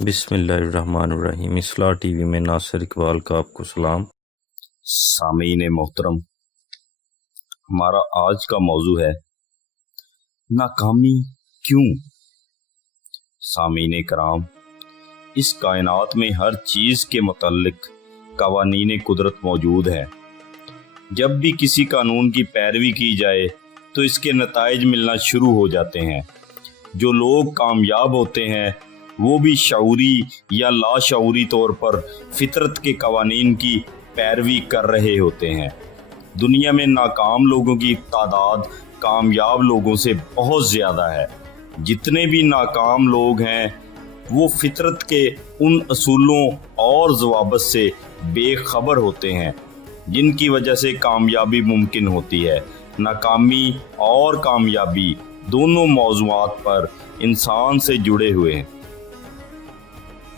بسم اللہ الرحمن الرحیم۔ اصلاح ٹی وی میں ناصر اقبال کا آپ کو سلام۔ سامعین محترم، ہمارا آج کا موضوع ہے ناکامی کیوں؟ سامعین کرام، اس کائنات میں ہر چیز کے متعلق قوانین قدرت موجود ہیں۔ جب بھی کسی قانون کی پیروی کی جائے تو اس کے نتائج ملنا شروع ہو جاتے ہیں۔ جو لوگ کامیاب ہوتے ہیں وہ بھی شعوری یا لاشعوری طور پر فطرت کے قوانین کی پیروی کر رہے ہوتے ہیں۔ دنیا میں ناکام لوگوں کی تعداد کامیاب لوگوں سے بہت زیادہ ہے۔ جتنے بھی ناکام لوگ ہیں وہ فطرت کے ان اصولوں اور ضوابط سے بے خبر ہوتے ہیں جن کی وجہ سے کامیابی ممکن ہوتی ہے۔ ناکامی اور کامیابی دونوں موضوعات پر انسان سے جڑے ہوئے ہیں۔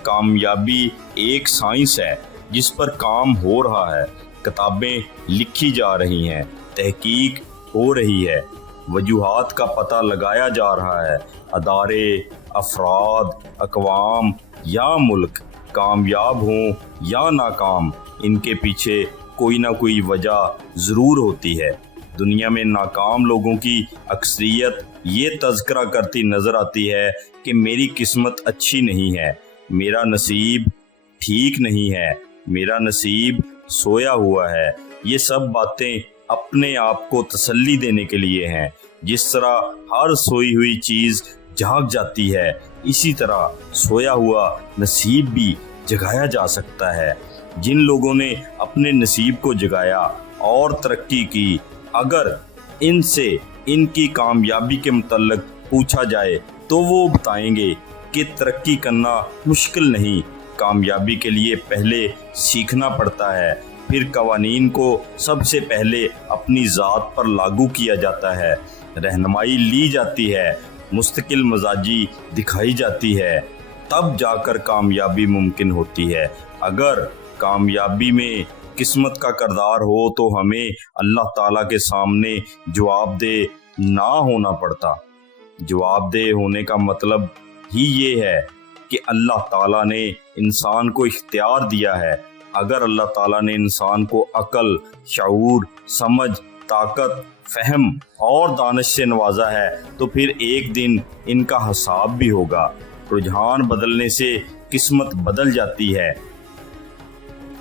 کامیابی ایک سائنس ہے جس پر کام ہو رہا ہے، کتابیں لکھی جا رہی ہیں، تحقیق ہو رہی ہے، وجوہات کا پتہ لگایا جا رہا ہے۔ ادارے، افراد، اقوام یا ملک کامیاب ہوں یا ناکام، ان کے پیچھے کوئی نہ کوئی وجہ ضرور ہوتی ہے۔ دنیا میں ناکام لوگوں کی اکثریت یہ تذکرہ کرتی نظر آتی ہے کہ میری قسمت اچھی نہیں ہے، میرا نصیب ٹھیک نہیں ہے، میرا نصیب سویا ہوا ہے۔ یہ سب باتیں اپنے آپ کو تسلی دینے کے لیے ہیں۔ جس طرح ہر سوئی ہوئی چیز جاگ جاتی ہے، اسی طرح سویا ہوا نصیب بھی جگایا جا سکتا ہے۔ جن لوگوں نے اپنے نصیب کو جگایا اور ترقی کی، اگر ان سے ان کی کامیابی کے متعلق پوچھا جائے تو وہ بتائیں گے کہ ترقی کرنا مشکل نہیں، کامیابی کے لیے پہلے سیکھنا پڑتا ہے، پھر قوانین کو سب سے پہلے اپنی ذات پر لاگو کیا جاتا ہے، رہنمائی لی جاتی ہے، مستقل مزاجی دکھائی جاتی ہے، تب جا کر کامیابی ممکن ہوتی ہے۔ اگر کامیابی میں قسمت کا کردار ہو تو ہمیں اللہ تعالیٰ کے سامنے جواب دہ نہ ہونا پڑتا۔ جواب دہ ہونے کا مطلب ہی یہ ہے کہ اللہ تعالیٰ نے انسان کو اختیار دیا ہے۔ اگر اللہ تعالیٰ نے انسان کو عقل، شعور، سمجھ، طاقت، فہم اور دانش سے نوازا ہے تو پھر ایک دن ان کا حساب بھی ہوگا۔ رجحان بدلنے سے قسمت بدل جاتی ہے۔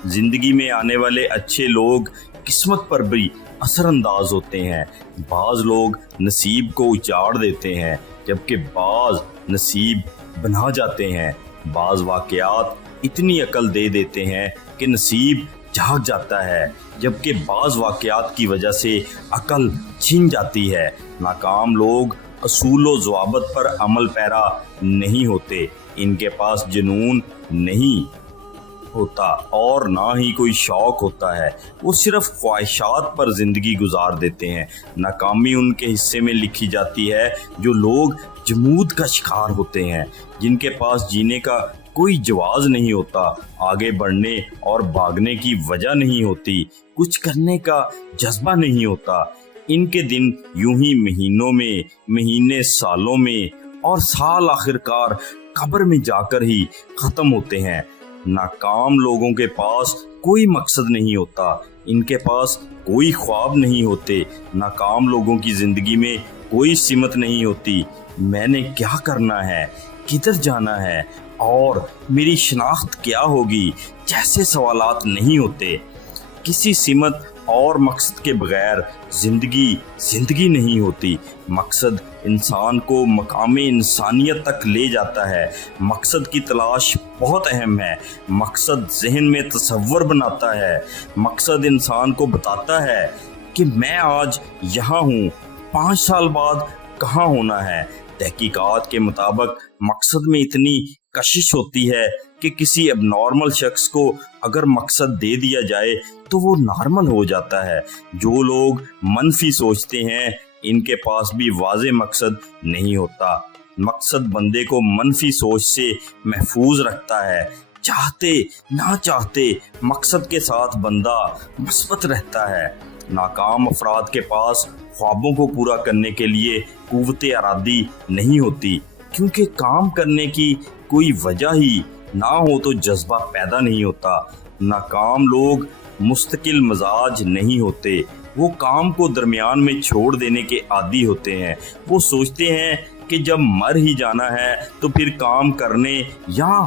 زندگی میں آنے والے اچھے لوگ قسمت پر بھی اثر انداز ہوتے ہیں۔ بعض لوگ نصیب کو اجاڑ دیتے ہیں جبکہ بعض نصیب بنا جاتے ہیں۔ بعض واقعات اتنی عقل دے دیتے ہیں کہ نصیب جاگ جاتا ہے، جبکہ بعض واقعات کی وجہ سے عقل چھن جاتی ہے۔ ناکام لوگ اصول و ضوابط پر عمل پیرا نہیں ہوتے، ان کے پاس جنون نہیں ہوتا اور نہ ہی کوئی شوق ہوتا ہے، وہ صرف خواہشات پر زندگی گزار دیتے ہیں۔ ناکامی ان کے حصے میں لکھی جاتی ہے جو لوگ جمود کا شکار ہوتے ہیں، جن کے پاس جینے کا کوئی جواز نہیں ہوتا، آگے بڑھنے اور بھاگنے کی وجہ نہیں ہوتی، کچھ کرنے کا جذبہ نہیں ہوتا۔ ان کے دن یوں ہی مہینوں میں، مہینے سالوں میں اور سال آخرکار قبر میں جا کر ہی ختم ہوتے ہیں۔ ناکام لوگوں کے پاس کوئی مقصد نہیں ہوتا، ان کے پاس کوئی خواب نہیں ہوتے۔ ناکام لوگوں کی زندگی میں کوئی سمت نہیں ہوتی، میں نے کیا کرنا ہے، کدھر جانا ہے اور میری شناخت کیا ہوگی جیسے سوالات نہیں ہوتے۔ کسی سمت اور مقصد کے بغیر زندگی نہیں ہوتی۔ مقصد انسان کو مقام انسانیت تک لے جاتا ہے۔ مقصد کی تلاش بہت اہم ہے۔ مقصد ذہن میں تصور بناتا ہے۔ مقصد انسان کو بتاتا ہے کہ میں آج یہاں ہوں، 5 سال بعد کہاں ہونا ہے۔ تحقیقات کے مطابق مقصد میں اتنی کشش ہوتی ہے کہ کسی اب نارمل شخص کو اگر مقصد دے دیا جائے تو وہ نارمل ہو جاتا ہے۔ جو لوگ منفی سوچتے ہیں ان کے پاس بھی واضح مقصد نہیں ہوتا۔ مقصد بندے کو منفی سوچ سے محفوظ رکھتا ہے۔ چاہتے نہ چاہتے مقصد کے ساتھ بندہ مثبت رہتا ہے۔ ناکام افراد کے پاس خوابوں کو پورا کرنے کے لیے قوت ارادی نہیں ہوتی، کیونکہ کام کرنے کی कोई वजह ही ना हो तो जज्बा पैदा नहीं होता। नाकाम लोग मुस्तकिल मजाज नहीं होते, वो काम को दरमियान में छोड़ देने के आदी होते हैं। वो सोचते हैं कि जब मर ही जाना है तो फिर काम करने या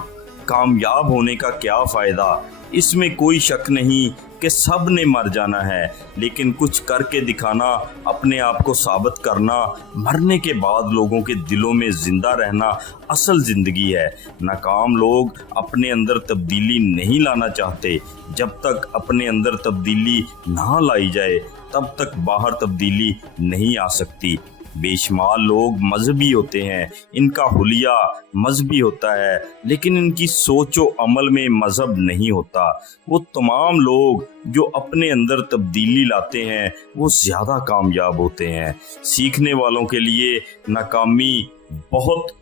कामयाब होने का क्या फ़ायदा। इसमें कोई शक नहीं कि सब ने मर जाना है, लेकिन कुछ करके दिखाना, अपने आप को साबित करना, मरने के बाद लोगों के दिलों में जिंदा रहना असल ज़िंदगी है। नाकाम लोग अपने अंदर तब्दीली नहीं लाना चाहते। जब तक अपने अंदर तब्दीली ना लाई जाए तब तक बाहर तब्दीली नहीं आ सकती। बेशुमार लोग मजहबी होते हैं, इनका हुलिया मजहबी होता है, लेकिन इनकी सोच व अमल में मजहब नहीं होता। वो तमाम लोग जो अपने अंदर तब्दीली लाते हैं वो ज़्यादा कामयाब होते हैं। सीखने वालों के लिए नाकामी बहुत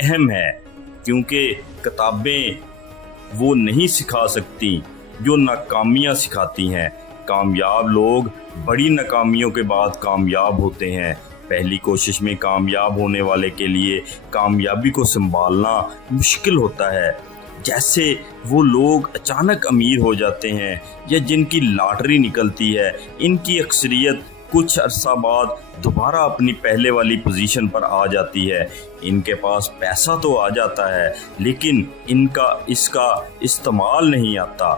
अहम है, क्योंकि किताबें वो नहीं सिखा सकती जो नाकामियाँ सिखाती हैं। कामयाब लोग बड़ी नाकामियों के बाद कामयाब होते हैं। पहली कोशिश में कामयाब होने वाले के लिए कामयाबी को संभालना मुश्किल होता है। जैसे वो लोग अचानक अमीर हो जाते हैं या जिनकी लॉटरी निकलती है, इनकी अक्सरियत कुछ अरसा बाद दोबारा अपनी पहले वाली पोजीशन पर आ जाती है। इनके पास पैसा तो आ जाता है, लेकिन इसका इस्तेमाल नहीं आता।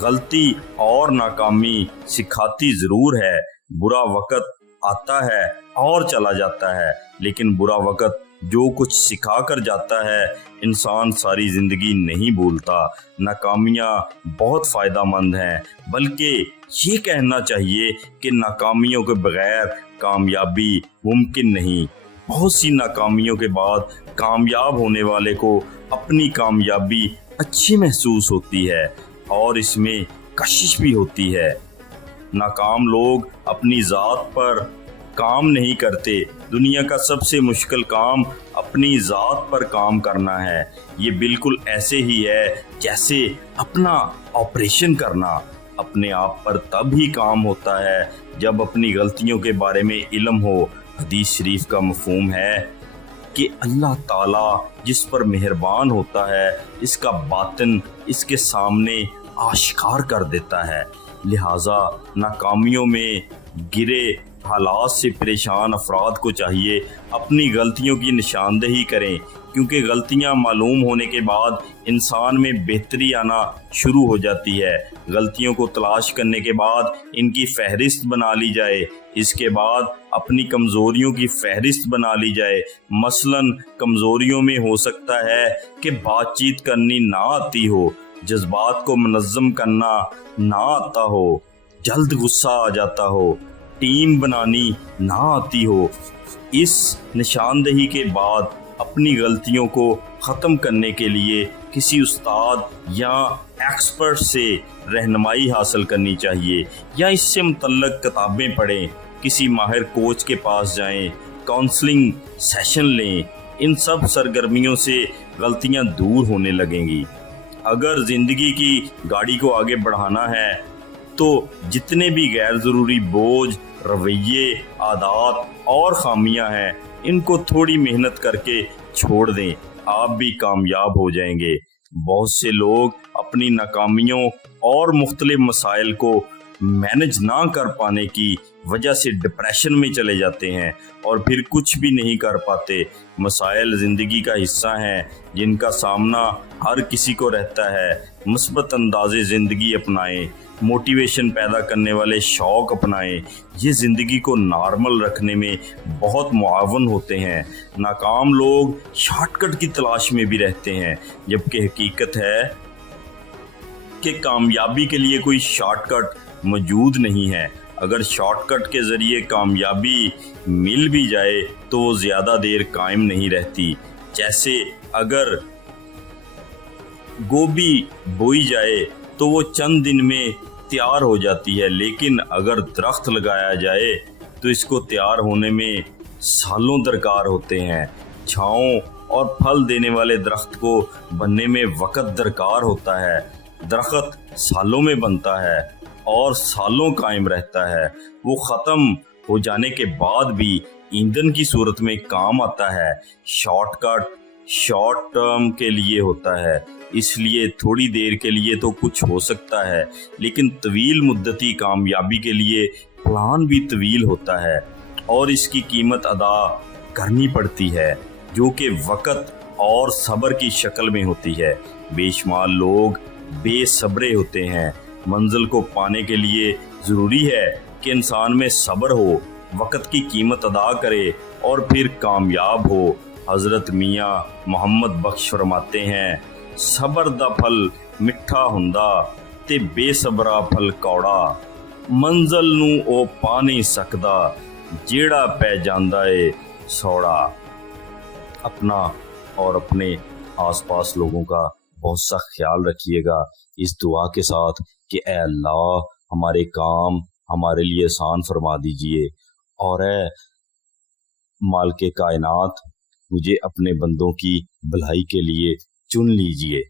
गलती और नाकामी सिखाती ज़रूर है। बुरा वक्त आता है और चला जाता है, लेकिन बुरा वक्त जो कुछ सिखा कर जाता है इंसान सारी ज़िंदगी नहीं भूलता। नाकामियाँ बहुत फ़ायदेमंद हैं, बल्कि ये कहना चाहिए कि नाकामियों के बगैर कामयाबी मुमकिन नहीं। बहुत सी नाकामियों के बाद कामयाब होने वाले को अपनी कामयाबी अच्छी महसूस होती है और इसमें कशिश भी होती है। नाकाम लोग अपनी ज़ात पर काम नहीं करते। दुनिया का सबसे मुश्किल काम अपनी ज़ात पर काम करना है। ये बिल्कुल ऐसे ही है जैसे अपना ऑपरेशन करना। अपने आप पर तब ही काम होता है जब अपनी गलतियों के बारे में इल्म हो। हदीस शरीफ का मफ़हूम है कि अल्लाह ताला जिस पर मेहरबान होता है इसका बातिन इसके सामने आश्कार कर देता है। लिहाजा नाकामियों में गिरे हालात से परेशान अफराद को चाहिए अपनी गलतियों की निशानदेही करें, क्योंकि गलतियां मालूम होने के बाद इंसान में बेहतरी आना शुरू हो जाती है। गलतियों को तलाश करने के बाद इनकी फहरिस्त बना ली जाए। इसके बाद अपनी कमज़ोरियों की फहरिस्त बना ली जाए। मसलन कमज़ोरियों में हो सकता है कि बातचीत करनी ना आती हो, जज्बात को मुनज़्ज़म करना ना आता हो, जल्द गुस्सा आ जाता हो, टीम बनानी ना आती हो। इस निशानदेही के बाद अपनी गलतियों को ख़त्म करने के लिए किसी उस्ताद या एक्सपर्ट से रहनुमाई हासिल करनी चाहिए या इससे मुतल्लक किताबें पढ़ें, किसी माहिर कोच के पास जाएं, काउंसलिंग सेशन लें। इन सब सरगर्मियों से गलतियां दूर होने लगेंगी। अगर ज़िंदगी की गाड़ी को आगे बढ़ाना है तो जितने भी गैर ज़रूरी बोझ, रवैये, आदत और खामियां हैं, इनको थोड़ी मेहनत करके छोड़ दें, आप भी कामयाब हो जाएंगे। बहुत से लोग अपनी नाकामियों और मुख्तलिफ मसाइल को मैनेज ना कर पाने की वजह से डिप्रेशन में चले जाते हैं और फिर कुछ भी नहीं कर पाते। मसाइल ज़िंदगी का हिस्सा हैं जिनका सामना हर किसी को रहता है। मुस्बत अंदाज़े ज़िंदगी अपनाएं, मोटिवेशन पैदा करने वाले शौक़ अपनाएं। ये ज़िंदगी को नॉर्मल रखने में बहुत मुआवन होते हैं। नाकाम लोग शॉर्टकट की तलाश में भी रहते हैं, जबकि हकीकत है कि कामयाबी के लिए कोई शॉर्टकट मौजूद नहीं है। अगर शॉर्टकट के ज़रिए कामयाबी मिल भी जाए तो वो ज़्यादा देर कायम नहीं रहती। जैसे अगर गोभी बोई जाए तो वो चंद दिन में तैयार हो जाती है, लेकिन अगर दरख्त लगाया जाए तो इसको तैयार होने में सालों दरकार होते हैं। छाँव और फल देने वाले दरख्त को बनने में वक़्त दरकार होता है। दरख्त सालों में बनता है और सालों कायम रहता है। वो ख़त्म हो जाने के बाद भी ईंधन की सूरत में काम आता है। शॉर्टकट शॉर्ट टर्म के लिए होता है, इसलिए थोड़ी देर के लिए तो कुछ हो सकता है, लेकिन तवील मुद्दती कामयाबी के लिए प्लान भी तवील होता है और इसकी कीमत अदा करनी पड़ती है, जो कि वक़्त और सब्र की शक्ल में होती है। बेशुमार लोग बेसब्रे होते हैं। मंजिल को पाने के लिए ज़रूरी है कि इंसान में सब्र हो, वक़्त की कीमत अदा करे और फिर कामयाब हो। हज़रत मियाँ मुहम्मद बख्श फरमाते हैं, सब्र दा फल मिठा हुंदा ते बेसबरा फल कौड़ा, मंजिल नूं ओ पा नहीं सकदा जेड़ा पै जांदा ए सौड़ा। अपना और अपने आसपास लोगों का बहुत सा ख्याल रखिएगा इस दुआ के साथ कि ए अल्लाह हमारे काम हमारे लिए आसान फरमा दीजिए और ए मालिक कायनात मुझे अपने बंदों की भलाई के लिए चुन लीजिए।